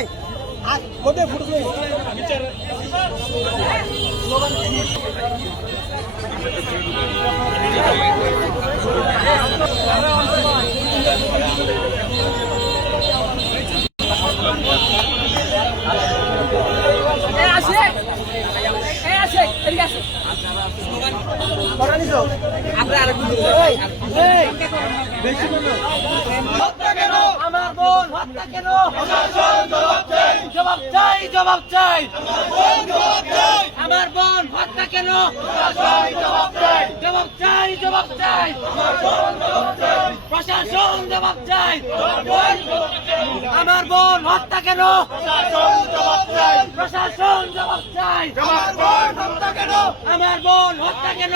ভাই। আর মোটে ফুটো আমার হত্যা কেন জবাব চাই জবাব চাই আমার বোন হত্যা কেন জবাব চাই জবাব চাই প্রশাসন জবাব চাই আমার বোন হত্যা কেন প্রশাসন জবাব চাই আমার বোন হত্যা কেন আমার বোন হত্যা কেন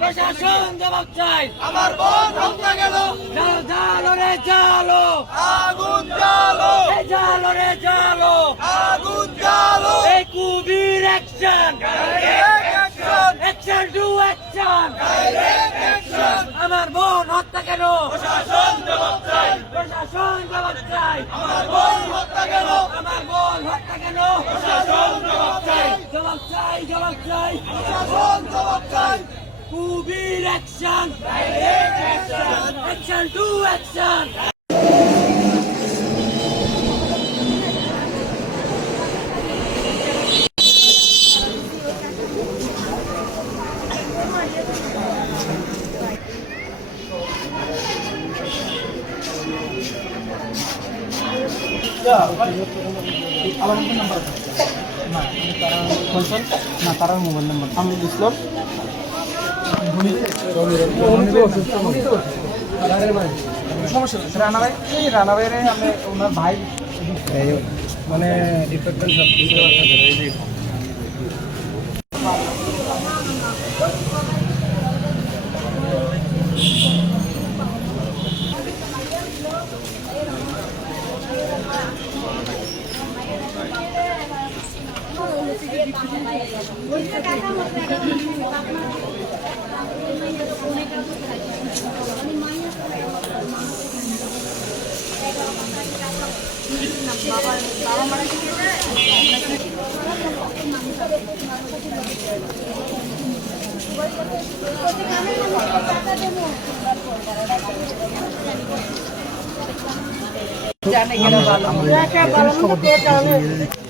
প্রশাসন জবাব চাই আমার বোন হত্যা গেল জালো জালো রে জালো আগুন জ্বালো এই জালো রে জালো। আগুন জ্বালো এই কুবির action action action to action action আমার বোন হত্যা কেন? প্রশাসন জবাব চাই। প্রশাসন জবাব চাই। আমার বোন হত্যা গেল আমার বোন হত্যা কেন? প্রশাসন জবাব চাই। জবাব চাই জবাব চাই। প্রশাসন জবাব চাই। কুবির অ্যাকশন অ্যাকশন টু অ্যাকশন না তার মোবাইল নাম্বার আমি ইসলাম সমস্যা রানা ভাই রানা মানে ডিপার্টমেন্ট আরে রুমের ভিতরে যদি একটা মানুষ পড়ে